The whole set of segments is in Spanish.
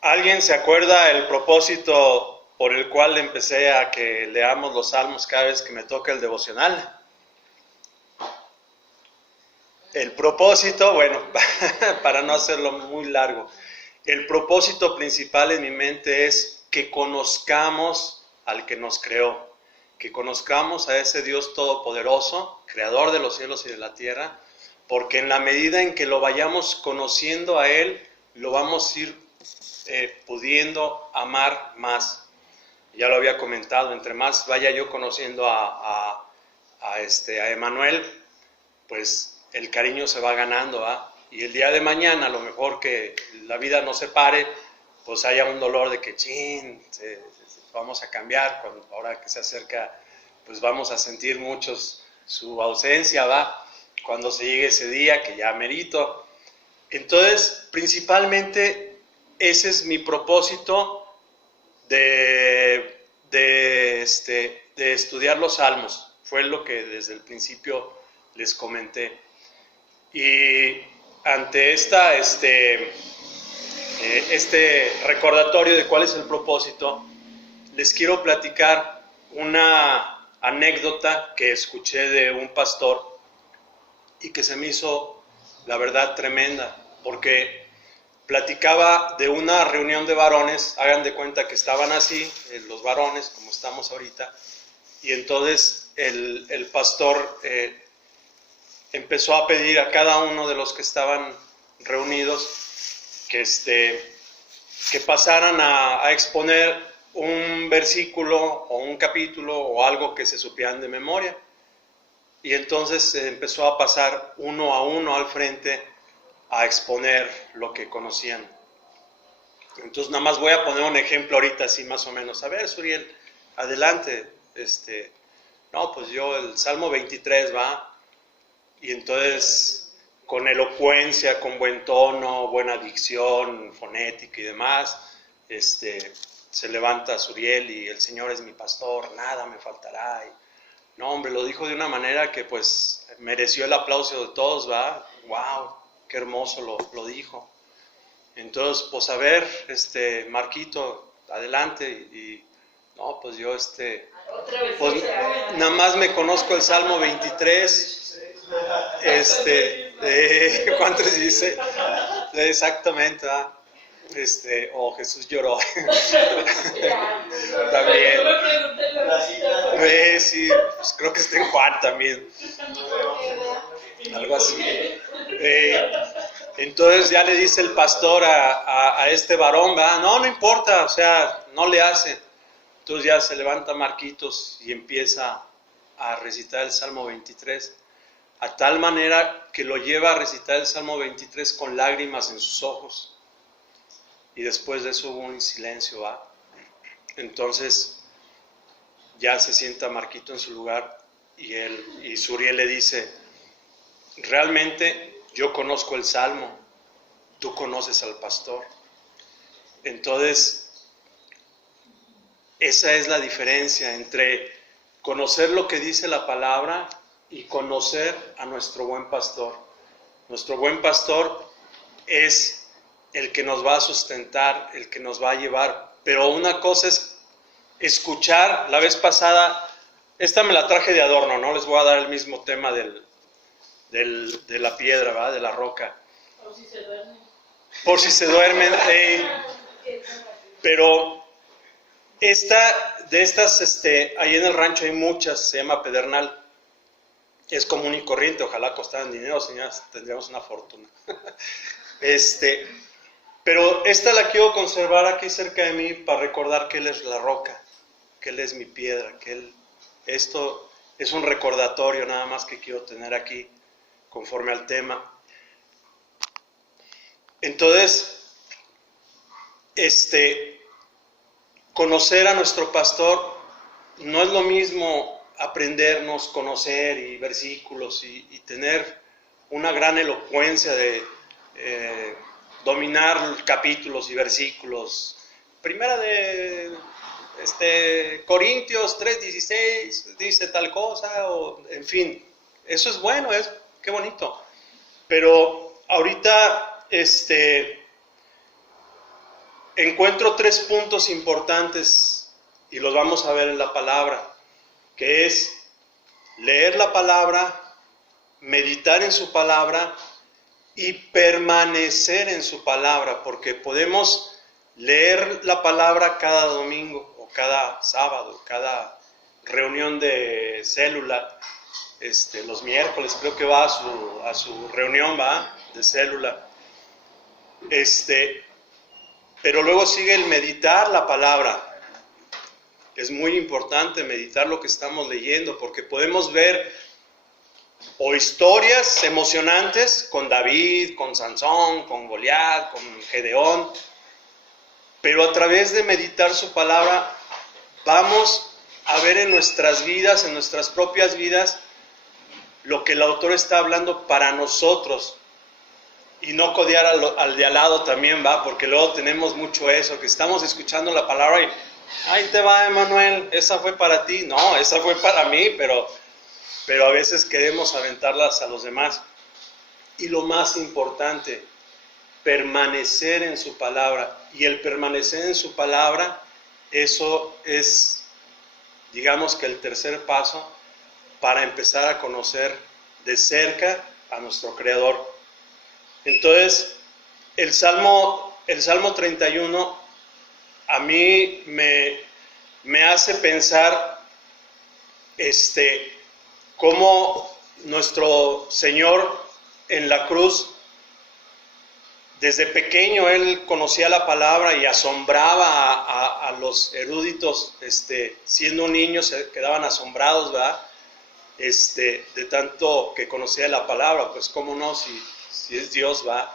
¿Alguien se acuerda el propósito por el cual empecé a que leamos los salmos cada vez que me toca el devocional? El propósito, bueno, para no hacerlo muy largo, el propósito principal en mi mente es que conozcamos al que nos creó, que conozcamos a ese Dios todopoderoso, creador de los cielos y de la tierra, porque en la medida en que lo vayamos conociendo a Él, lo vamos a ir pudiendo amar más. Ya lo había comentado, entre más vaya yo conociendo a Emanuel, pues el cariño se va ganando, ¿ah? Y el día de mañana, a lo mejor que la vida nos separe, pues haya un dolor de que, vamos a cambiar, ahora que se acerca, pues vamos a sentir muchos su ausencia, ¿va? Cuando se llegue ese día, que ya merito. Entonces, principalmente, ese es mi propósito de estudiar los salmos. Fue lo que desde el principio les comenté. Y ante este recordatorio de cuál es el propósito, les quiero platicar una anécdota que escuché de un pastor y que se me hizo, la verdad, tremenda, porque platicaba de una reunión de varones. Hagan de cuenta que estaban así, los varones, como estamos ahorita, y entonces el pastor empezó a pedir a cada uno de los que estaban reunidos que pasaran a exponer un versículo o un capítulo o algo que se supieran de memoria. Y entonces empezó a pasar uno a uno al frente a exponer lo que conocían. Entonces nada más voy a poner un ejemplo ahorita así más o menos. A ver, Suriel, adelante. No, pues yo el Salmo 23, ¿va? Y entonces, con elocuencia, con buen tono, buena dicción, fonética y demás, se levanta Suriel y el Señor es mi pastor, nada me faltará. No, hombre, lo dijo de una manera que pues mereció el aplauso de todos, ¿va? ¡Wow! ¡Qué hermoso lo dijo! Entonces, pues a ver, Marquito, adelante. Y no, pues yo pues nada más me conozco el Salmo 23. ¿Cuántos dice? Exactamente, ¿ah? Jesús lloró. También. Sí, pues creo que está en Juan también. Algo así. Entonces ya le dice el pastor a este varón, ¿verdad? No importa, o sea, no le hace. Entonces ya se levanta Marquitos y empieza a recitar el Salmo 23. A tal manera que lo lleva a recitar el Salmo 23 con lágrimas en sus ojos. Y después de eso hubo un silencio, ¿va? Entonces ya se sienta Marquito en su lugar y Suriel le dice: realmente yo conozco el Salmo, tú conoces al pastor. Entonces esa es la diferencia entre conocer lo que dice la palabra y conocer a nuestro buen pastor. Nuestro buen pastor es el que nos va a sustentar, el que nos va a llevar. Pero una cosa es escuchar. La vez pasada, esta me la traje de adorno, no les voy a dar el mismo tema de la piedra, ¿verdad? De la roca. Por si se duermen. Por si se duermen. Pero de estas, ahí en el rancho hay muchas, se llama pedernal. Es común y corriente, ojalá costaran dinero, señoras, tendríamos una fortuna. Pero esta la quiero conservar aquí cerca de mí para recordar que Él es la roca, que Él es mi piedra, que esto es un recordatorio nada más que quiero tener aquí conforme al tema. Entonces, conocer a nuestro pastor no es lo mismo aprendernos, conocer y versículos y tener una gran elocuencia de dominar capítulos y versículos. Primera de Corintios 3:16 dice tal cosa, o en fin, eso es bueno, qué bonito. Pero ahorita encuentro 3 puntos importantes y los vamos a ver en la palabra, que es leer la palabra, meditar en su palabra y permanecer en su palabra, porque podemos leer la palabra cada domingo o cada sábado, cada reunión de célula, los miércoles creo que va a su reunión, va, de célula, pero luego sigue el meditar la palabra. Es muy importante meditar lo que estamos leyendo, porque podemos ver o historias emocionantes con David, con Sansón, con Goliat, con Gedeón, pero a través de meditar su palabra vamos a ver en nuestras vidas, en nuestras propias vidas, lo que el autor está hablando para nosotros, y no codear al de al lado también, va, porque luego tenemos mucho eso, que estamos escuchando la palabra y ahí te va, Emanuel, esa fue para ti. No, esa fue para mí, pero a veces queremos aventarlas a los demás. Y lo más importante, permanecer en su palabra. Y el permanecer en su palabra, eso es, digamos que el tercer paso para empezar a conocer de cerca a nuestro Creador. Entonces, el Salmo 31 a mí me hace pensar cómo nuestro Señor en la cruz, desde pequeño Él conocía la palabra y asombraba a los eruditos, siendo un niño se quedaban asombrados, ¿verdad? De tanto que conocía la palabra, pues cómo no, si es Dios, ¿va?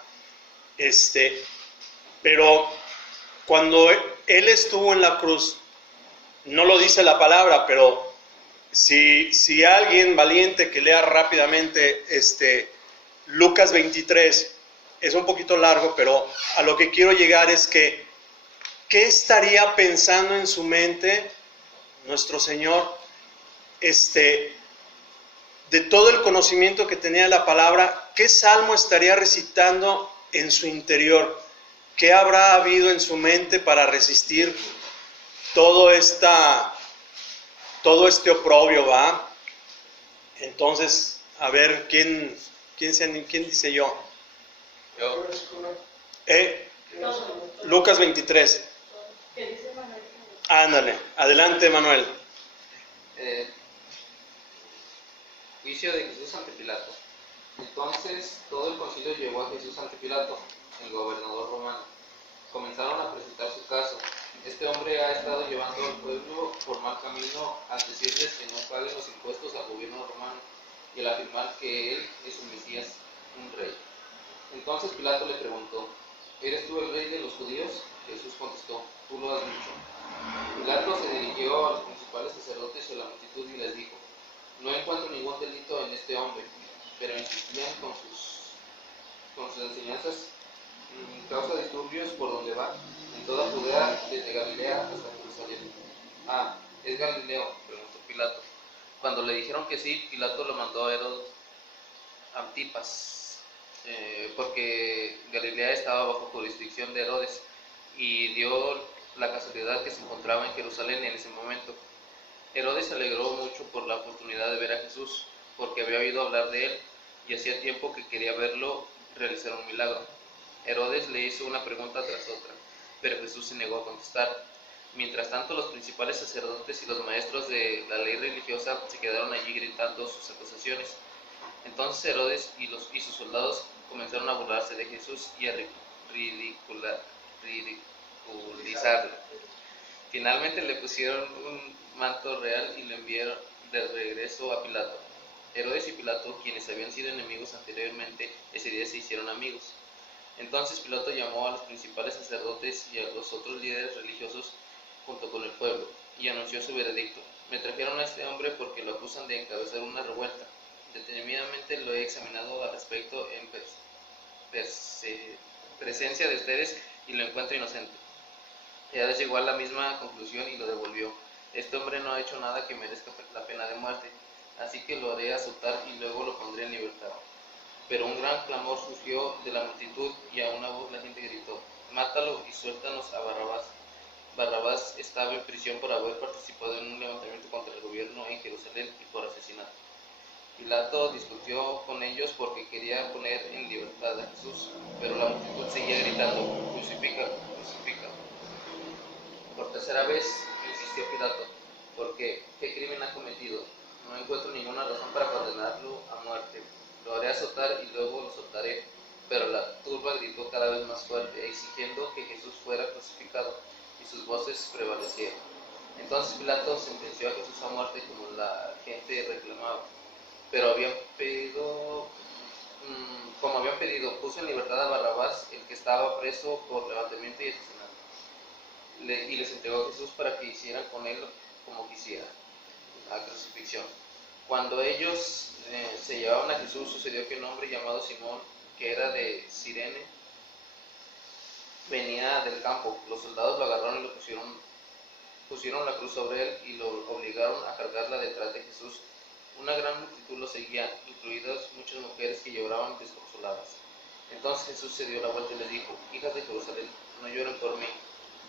Pero cuando Él estuvo en la cruz, no lo dice la palabra, pero si alguien valiente que lea rápidamente Lucas 23, es un poquito largo, pero a lo que quiero llegar es que, ¿qué estaría pensando en su mente nuestro Señor? De todo el conocimiento que tenía de la palabra, ¿qué salmo estaría recitando en su interior? ¿Qué habrá habido en su mente para resistir todo este oprobio, va? Entonces, a ver, ¿quién dice yo? Yo. Lucas 23. ¿Qué dice Manuel? Ándale, adelante, Manuel. Juicio de Jesús ante Pilato. Entonces todo el concilio llevó a Jesús ante Pilato, el gobernador romano. Comenzaron a presentar su caso. Este hombre ha estado llevando al pueblo por mal camino al decirles que no paguen los impuestos al gobierno romano y al afirmar que él es un Mesías, un rey. Entonces Pilato le preguntó: ¿eres tú el rey de los judíos? Jesús contestó: tú lo has dicho. Pilato se dirigió a los principales sacerdotes y a la multitud y les dijo: no encuentro ningún delito en este hombre. Pero insistían con sus enseñanzas, causa disturbios por donde va, en toda Judea, desde Galilea hasta Jerusalén. Ah, ¿es Galileo?, preguntó Pilato. Cuando le dijeron que sí, Pilato lo mandó a Herodes Antipas, porque Galilea estaba bajo jurisdicción de Herodes, y dio la casualidad que se encontraba en Jerusalén en ese momento. Herodes se alegró mucho por la oportunidad de ver a Jesús, porque había oído hablar de él, y hacía tiempo que quería verlo realizar un milagro. Herodes le hizo una pregunta tras otra, pero Jesús se negó a contestar. Mientras tanto, los principales sacerdotes y los maestros de la ley religiosa se quedaron allí gritando sus acusaciones. Entonces Herodes y sus soldados comenzaron a burlarse de Jesús y a ridiculizarlo. Finalmente le pusieron un manto real y lo enviaron de regreso a Pilato. Herodes y Pilato, quienes habían sido enemigos anteriormente, ese día se hicieron amigos. Entonces Pilato llamó a los principales sacerdotes y a los otros líderes religiosos junto con el pueblo, y anunció su veredicto: me trajeron a este hombre porque lo acusan de encabezar una revuelta. Detenidamente lo he examinado al respecto en presencia de ustedes y lo encuentro inocente. Herodes llegó a la misma conclusión y lo devolvió: este hombre no ha hecho nada que merezca la pena de muerte, así que lo haré azotar y luego lo pondré en libertad. Pero un gran clamor surgió de la multitud y a una voz la gente gritó: «Mátalo y suéltanos a Barrabás». Barrabás estaba en prisión por haber participado en un levantamiento contra el gobierno en Jerusalén y por asesinato. Pilato discutió con ellos porque quería poner en libertad a Jesús, pero la multitud seguía gritando: «Crucifica, crucifica». Por tercera vez insistió Pilato: «¿Por qué? ¿Qué crimen ha cometido? No encuentro ninguna razón para condenarlo a muerte. Lo haré azotar y luego lo soltaré». Pero la turba gritó cada vez más fuerte, exigiendo que Jesús fuera crucificado, y sus voces prevalecieron. Entonces Pilato sentenció a Jesús a muerte como la gente reclamaba. Pero como habían pedido, puso en libertad a Barrabás, el que estaba preso por levantamiento y asesinato, y les entregó a Jesús para que hicieran con él como quisieran, la crucifixión. Cuando ellos se llevaban a Jesús, sucedió que un hombre llamado Simón, que era de Cirene, venía del campo. Los soldados lo agarraron y lo pusieron la cruz sobre él y lo obligaron a cargarla detrás de Jesús. Una gran multitud lo seguía, incluidas muchas mujeres que lloraban desconsoladas. Entonces Jesús se dio la vuelta y les dijo: «Hijas de Jerusalén, no lloren por mí,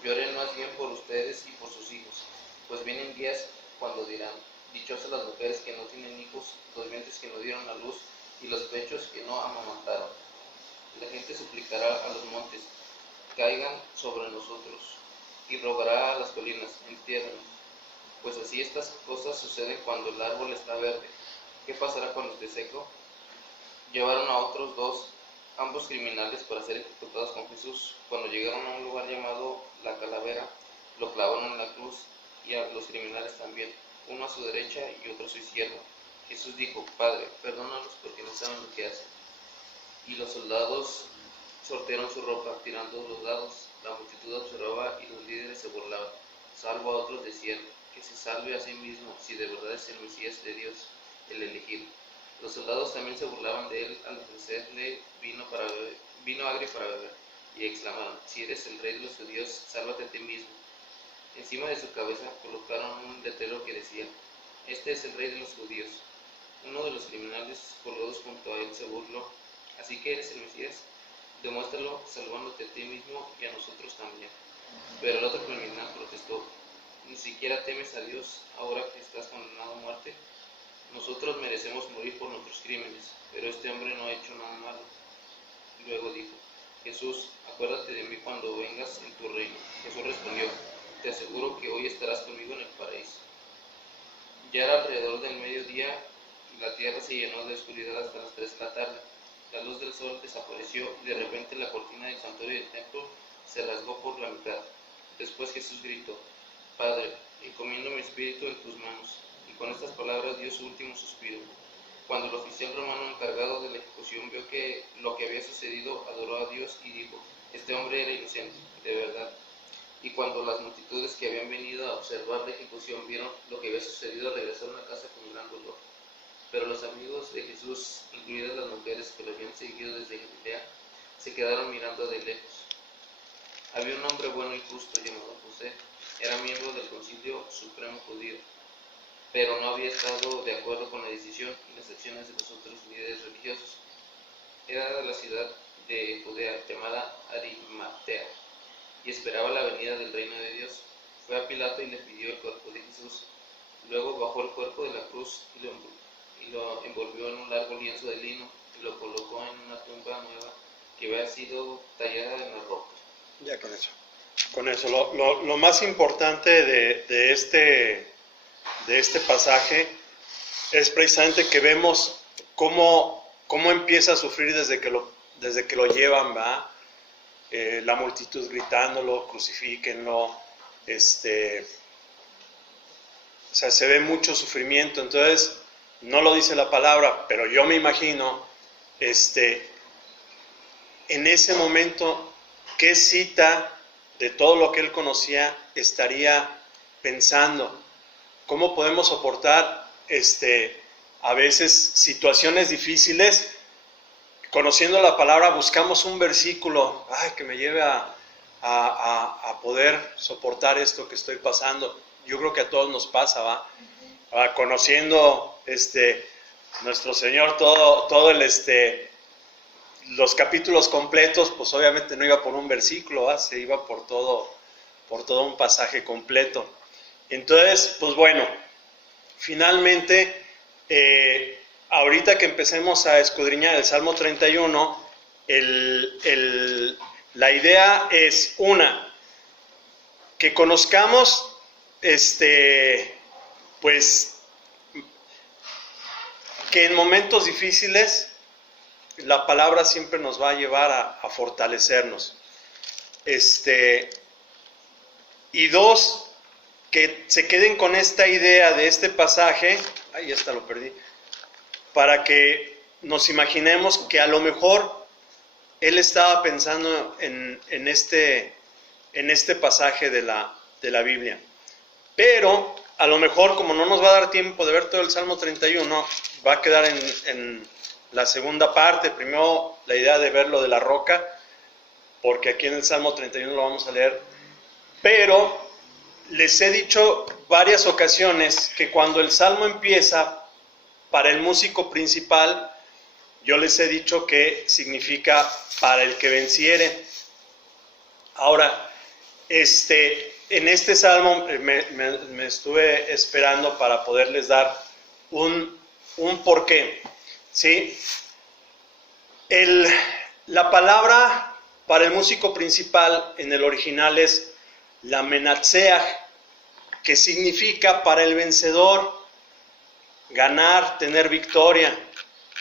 lloren más bien por ustedes y por sus hijos, pues vienen días cuando dirán: dichosas las mujeres que no tienen hijos, los vientres que no dieron a luz y los pechos que no amamantaron. La gente suplicará a los montes: caigan sobre nosotros, y rogará a las colinas: entiérrenos. Pues así estas cosas suceden cuando el árbol está verde. ¿Qué pasará cuando esté seco?». Llevaron a otros dos, ambos criminales, para ser ejecutados con Jesús. Cuando llegaron a un lugar llamado La Calavera, lo clavaron en la cruz, y a los criminales también, uno a su derecha y otro a su izquierda. Jesús dijo: «Padre, perdónalos porque no saben lo que hacen». Y los soldados sortearon su ropa, tirando los dados. La multitud observaba y los líderes se burlaban. Salvo a otros decían: «Que se salve a sí mismo, si de verdad es el Mesías de Dios, el elegido». Los soldados también se burlaban de él al ofrecerle vino agrio para beber, y exclamaban: «Si eres el rey de los judíos, sálvate a ti mismo». Encima de su cabeza colocaron un letrero que decía: «Este es el rey de los judíos». Uno de los criminales colgados junto a él se burló: «¿Así que eres el Mesías? Demuéstralo salvándote a ti mismo y a nosotros también». Pero el otro criminal protestó: «¿Ni siquiera temes a Dios ahora que estás condenado a muerte? Nosotros merecemos morir por nuestros crímenes, pero este hombre no ha hecho nada malo». Luego dijo: «Jesús, acuérdate de mí cuando vengas en tu reino». Jesús respondió: «Te aseguro que hoy estarás conmigo en el paraíso». Ya era alrededor del mediodía y la tierra se llenó de oscuridad hasta las 3 de la tarde. La luz del sol desapareció y de repente la cortina del santuario del templo se rasgó por la mitad. Después Jesús gritó: «Padre, encomiendo mi espíritu en tus manos». Y con estas palabras dio su último suspiro. Cuando el oficial romano encargado de la ejecución vio que lo que había sucedido, adoró a Dios y dijo: «Este hombre era inocente, de verdad». Y cuando las multitudes que habían venido a observar la ejecución vieron lo que había sucedido, regresaron a casa con gran dolor. Pero los amigos de Jesús, incluidas las mujeres que lo habían seguido desde Galilea, se quedaron mirando de lejos. Había un hombre bueno y justo llamado José. Era miembro del Concilio Supremo Judío, pero no había estado de acuerdo con la decisión y las acciones de los otros líderes religiosos. Era de la ciudad de Judea, llamada Arimatea, y esperaba la venida del reino de Dios. Fue a Pilato y le pidió el cuerpo de Jesús. Luego bajó el cuerpo de la cruz y lo envolvió en un largo lienzo de lino y lo colocó en una tumba nueva que había sido tallada en la roca. Ya con eso. Lo más importante de este pasaje es precisamente que vemos cómo empieza a sufrir desde que lo llevan, ¿va? La multitud gritándolo: crucifíquenlo, o sea, se ve mucho sufrimiento. Entonces, no lo dice la palabra, pero yo me imagino, en ese momento, qué cita de todo lo que él conocía estaría pensando. ¿Cómo podemos soportar, a veces situaciones difíciles? Conociendo la palabra, buscamos un versículo que me lleve a poder soportar esto que estoy pasando. Yo creo que a todos nos pasa, ¿va? Conociendo nuestro Señor todo el los capítulos completos, pues obviamente no iba por un versículo, ¿va? Se iba por todo un pasaje completo. Entonces, pues bueno, finalmente, ahorita que empecemos a escudriñar el Salmo 31, la idea es, que conozcamos, pues, que en momentos difíciles la palabra siempre nos va a llevar a fortalecernos. Y dos, que se queden con esta idea de este pasaje, ahí hasta lo perdí, para que nos imaginemos que a lo mejor él estaba pensando en este pasaje de la Biblia. Pero a lo mejor, como no nos va a dar tiempo de ver todo el Salmo 31, va a quedar en la segunda parte. Primero la idea de ver lo de la roca, porque aquí en el Salmo 31 lo vamos a leer. Pero les he dicho varias ocasiones que cuando el Salmo empieza, para el músico principal, yo les he dicho que significa para el que venciere. Ahora, en este Salmo me estuve esperando para poderles dar un porqué, ¿sí? La palabra para el músico principal en el original es la menatseach, que significa para el vencedor, ganar, tener victoria.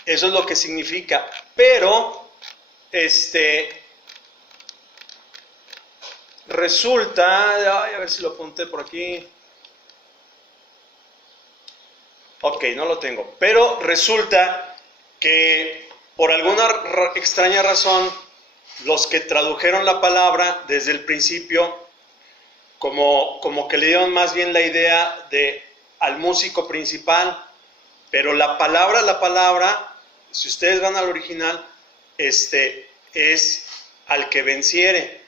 Eso es lo que significa. Pero, resulta, a ver si lo apunté por aquí. Ok, no lo tengo. Pero resulta que por alguna extraña razón, los que tradujeron la palabra desde el principio, como que le dieron más bien la idea de al músico principal, pero la palabra, si ustedes van al original, es al que venciere.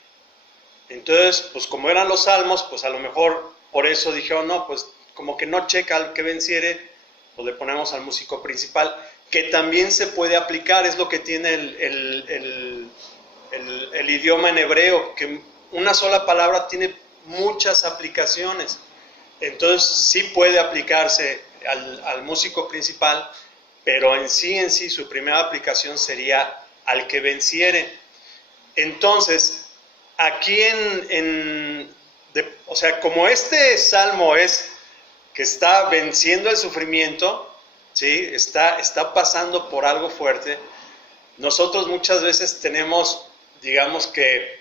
Entonces, pues como eran los salmos, pues a lo mejor por eso dijeron, no, pues como que no checa al que venciere, pues le ponemos al músico principal, que también se puede aplicar, es lo que tiene el idioma en hebreo, que una sola palabra tiene muchas aplicaciones. Entonces sí puede aplicarse al músico principal, pero en sí su primera aplicación sería al que venciere. Entonces, aquí o sea, como este salmo es que está venciendo el sufrimiento, ¿sí? Está pasando por algo fuerte, nosotros muchas veces tenemos, digamos que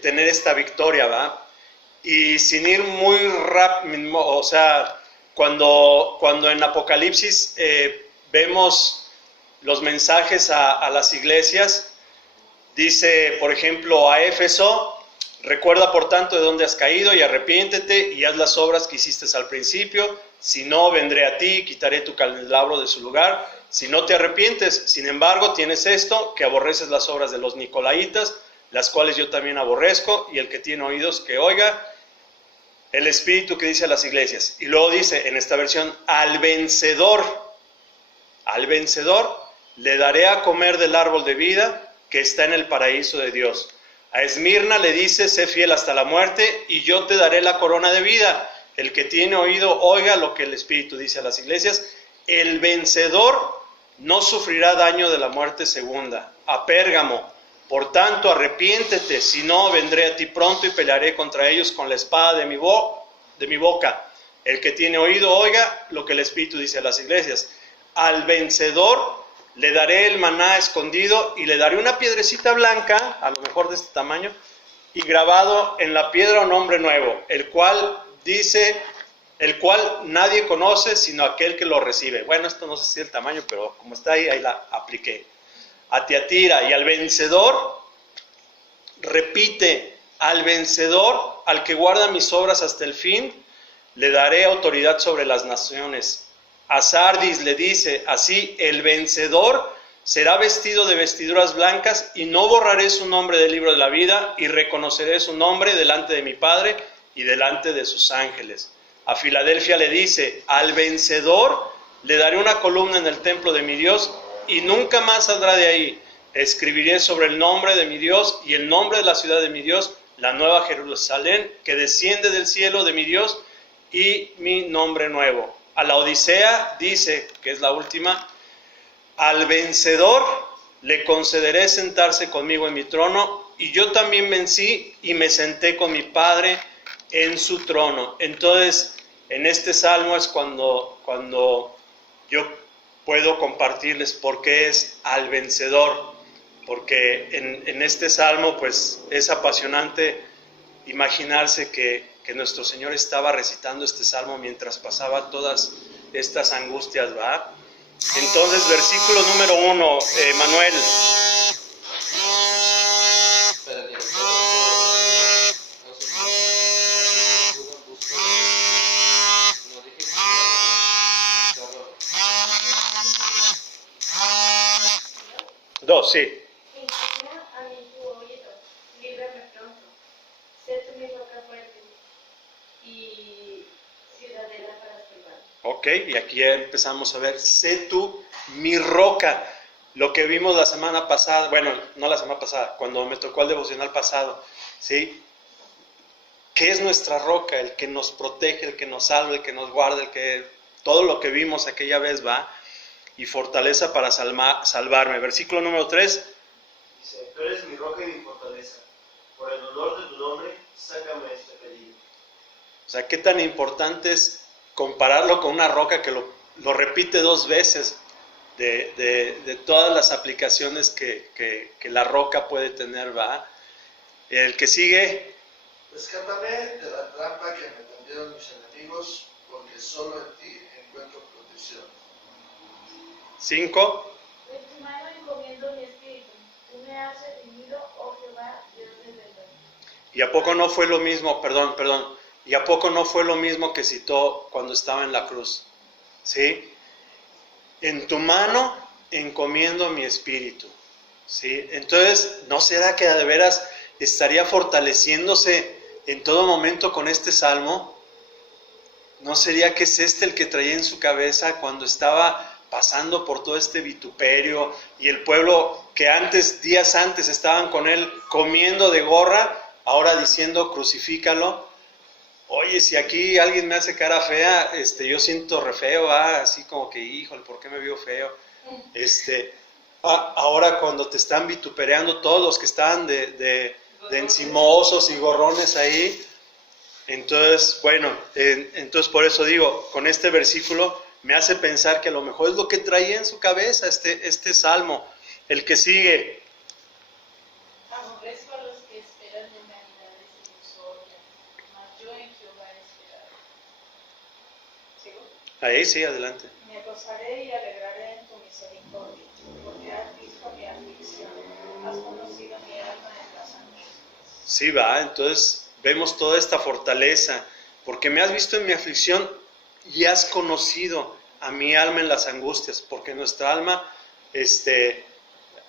tener esta victoria, ¿va? Y sin ir muy rápido, o sea, cuando en Apocalipsis vemos los mensajes a las iglesias, dice, por ejemplo, a Éfeso, recuerda por tanto de dónde has caído y arrepiéntete y haz las obras que hiciste al principio, si no vendré a ti y quitaré tu candelabro de su lugar, si no te arrepientes. Sin embargo, tienes esto, que aborreces las obras de los nicolaitas, las cuales yo también aborrezco, y el que tiene oídos que oiga el Espíritu que dice a las iglesias. Y luego dice en esta versión, al vencedor le daré a comer del árbol de vida que está en el paraíso de Dios. A Esmirna le dice, sé fiel hasta la muerte y yo te daré la corona de vida. El que tiene oído oiga lo que el Espíritu dice a las iglesias. El vencedor no sufrirá daño de la muerte segunda. A Pérgamo, por tanto, arrepiéntete, si no, vendré a ti pronto y pelearé contra ellos con la espada de mi boca. El que tiene oído, oiga lo que el Espíritu dice a las iglesias. Al vencedor le daré el maná escondido y le daré una piedrecita blanca, a lo mejor de este tamaño, y grabado en la piedra un nombre nuevo, el cual nadie conoce sino aquel que lo recibe. Bueno, esto no sé si es el tamaño, pero como está ahí la apliqué. A Tiatira, y al vencedor, repite, al vencedor, al que guarda mis obras hasta el fin, le daré autoridad sobre las naciones. A Sardis le dice, así el vencedor será vestido de vestiduras blancas y no borraré su nombre del libro de la vida y reconoceré su nombre delante de mi Padre y delante de sus ángeles. A Filadelfia le dice, al vencedor le daré una columna en el templo de mi Dios y nunca más saldrá de ahí. escribiré sobre el nombre de mi Dios y el nombre de la ciudad de mi Dios, la nueva Jerusalén, que desciende del cielo de mi Dios, y mi nombre nuevo. A la Odisea dice, que es la última, al vencedor le concederé sentarse conmigo en mi trono, y yo también vencí y me senté con mi Padre en su trono. Entonces, en este salmo es cuando yo puedo compartirles por qué es al vencedor, porque en este salmo pues es apasionante imaginarse que nuestro Señor estaba recitando este salmo mientras pasaba todas estas angustias, ¿va? Entonces, versículo número 1, Manuel. Dos, sí. Inclina a mí tu oído, líbrame pronto. Sé tú mi roca fuerte y ciudadela para salvarme. Ok, y aquí ya empezamos a ver, sé tú mi roca. Lo que vimos la semana pasada, bueno, no la semana pasada, cuando me tocó el devocional pasado, ¿sí? ¿Qué es nuestra roca? El que nos protege, el que nos salva, el que nos guarda, el que todo lo que vimos aquella vez va, y fortaleza para salvarme. Versículo número 3. Dice, tú eres mi roca y mi fortaleza. Por el honor de tu nombre, sácame de este peligro. O sea, qué tan importante es compararlo con una roca que lo repite 2 veces, de todas las aplicaciones que la roca puede tener, ¿va? El que sigue. Rescátame de la trampa que me tendieron mis enemigos, porque solo en ti encuentro protección. 5. En tu mano encomiendo mi espíritu. Tú me has redimido, oh Jehová, Dios de verdad. ¿Y a poco no fue lo mismo, perdón, y a poco no fue lo mismo que citó cuando estaba en la cruz? ¿Sí? En tu mano encomiendo mi espíritu. ¿Sí? Entonces, ¿no será que de veras estaría fortaleciéndose en todo momento con este salmo? ¿No sería que es este el que traía en su cabeza cuando estaba pasando por todo este vituperio y el pueblo que días antes estaban con él comiendo de gorra, ahora diciendo crucifícalo? Oye, si aquí alguien me hace cara fea, yo siento re feo, así como que, híjole, ¿por qué me vio feo? Ahora cuando te están vituperando todos los que estaban de encimosos y gorrones ahí, entonces, bueno, entonces por eso digo, con este versículo me hace pensar que a lo mejor es lo que traía en su cabeza este salmo. El que sigue. Aborrezco a los que esperan en vanidades ilusorias, mas yo en Jehová he esperado. ¿Sigo? Ahí sí, adelante. Me gozaré y alegraré en tu misericordia, porque has visto mi aflicción, has conocido mi alma en las angustias. Sí, va, entonces vemos toda esta fortaleza, porque me has visto en mi aflicción y has conocido a mi alma en las angustias, porque nuestra alma,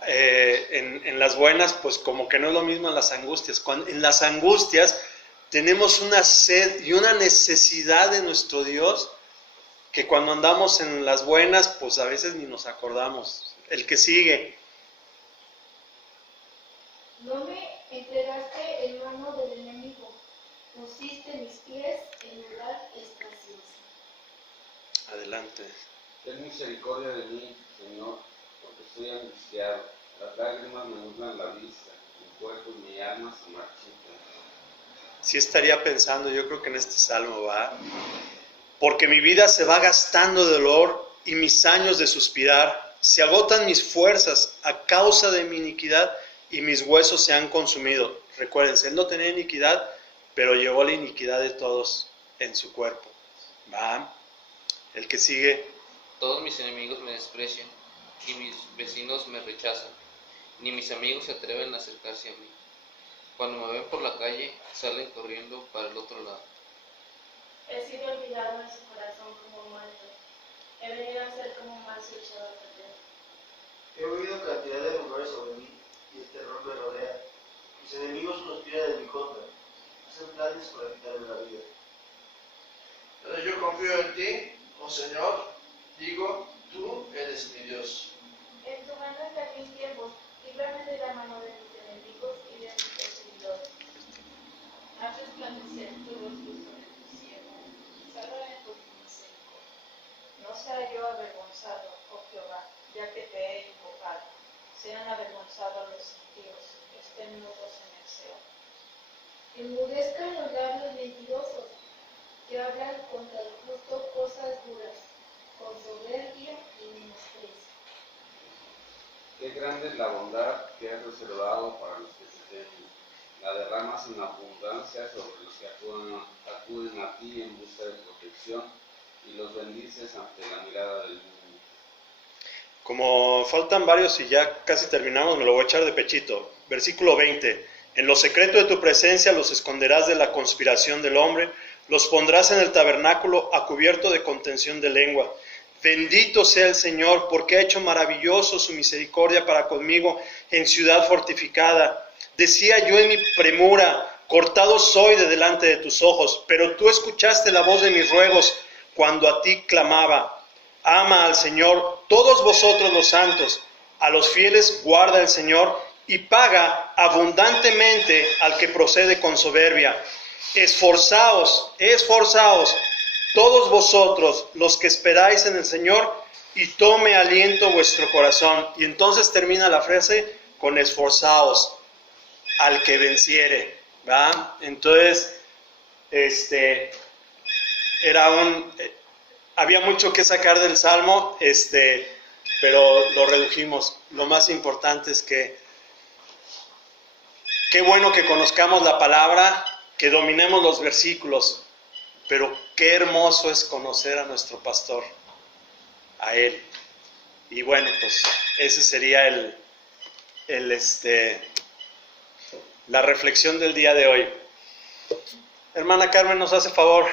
en las buenas, pues como que no es lo mismo en las angustias. En las angustias tenemos una sed y una necesidad de nuestro Dios, que cuando andamos en las buenas, pues a veces ni nos acordamos. El que sigue. No me entregaste en mano del enemigo, pusiste mis pies en lugar espacioso. Adelante. Ten misericordia de mí, Señor, porque estoy angustiado. Las lágrimas me nublan la vista, mi cuerpo y mi alma se marchitan. Sí estaría pensando, yo creo que en este salmo va, porque mi vida se va gastando de dolor y mis años de suspirar, se agotan mis fuerzas a causa de mi iniquidad y mis huesos se han consumido. Recuérdense, él no tenía iniquidad, pero llevó la iniquidad de todos en su cuerpo. ¿Va? El que sigue. Todos mis enemigos me desprecian y mis vecinos me rechazan. Ni mis amigos se atreven a acercarse a mí. Cuando me ven por la calle, salen corriendo para el otro lado. He sido olvidado en su corazón como muerto. He venido a ser como manso echado a perder. He oído cantidad de rumores sobre mí y el terror me rodea. Mis enemigos conspiran en mi contra. Hacen planes para quitarme la vida. Pero yo confío en ti, oh Señor, digo, tú eres mi Dios. En tu mano están mis tiempos, líbrame de la mano de mis enemigos y de mis perseguidores. Haz resplandecer tu rostro sobre tu siervo, sálvame por tu misericordia. No sea yo avergonzado, oh Jehová, ya que te he invocado. Sean avergonzados los impíos, estén mudos en el Seol. Enmudezcan los labios mentirosos, que hablan contra el justo cosas duras, con soberbia y menosprecio. Qué grande es la bondad que has reservado para los que se temen. La derramas en abundancia sobre los que acuden a ti en busca de protección y los bendices ante la mirada del mundo. Como faltan varios y ya casi terminamos, me lo voy a echar de pechito. Versículo 20. En lo secreto de tu presencia los esconderás de la conspiración del hombre, los pondrás en el tabernáculo a cubierto de contención de lengua. Bendito sea el Señor, porque ha hecho maravilloso su misericordia para conmigo en ciudad fortificada. Decía yo en mi premura, cortado soy de delante de tus ojos, pero tú escuchaste la voz de mis ruegos cuando a ti clamaba. Ama al Señor, todos vosotros los santos, a los fieles guarda el Señor y paga abundantemente al que procede con soberbia. Esforzaos, todos vosotros los que esperáis en el Señor, y tome aliento vuestro corazón. Y entonces termina la frase con esforzaos, al que venciere, ¿va? Entonces, había mucho que sacar del Salmo, pero lo redujimos. Lo más importante es que qué bueno que conozcamos la palabra, que dominemos los versículos, pero qué hermoso es conocer a nuestro pastor, a él. Y bueno, pues ese sería la reflexión del día de hoy. Hermana Carmen, ¿nos hace favor?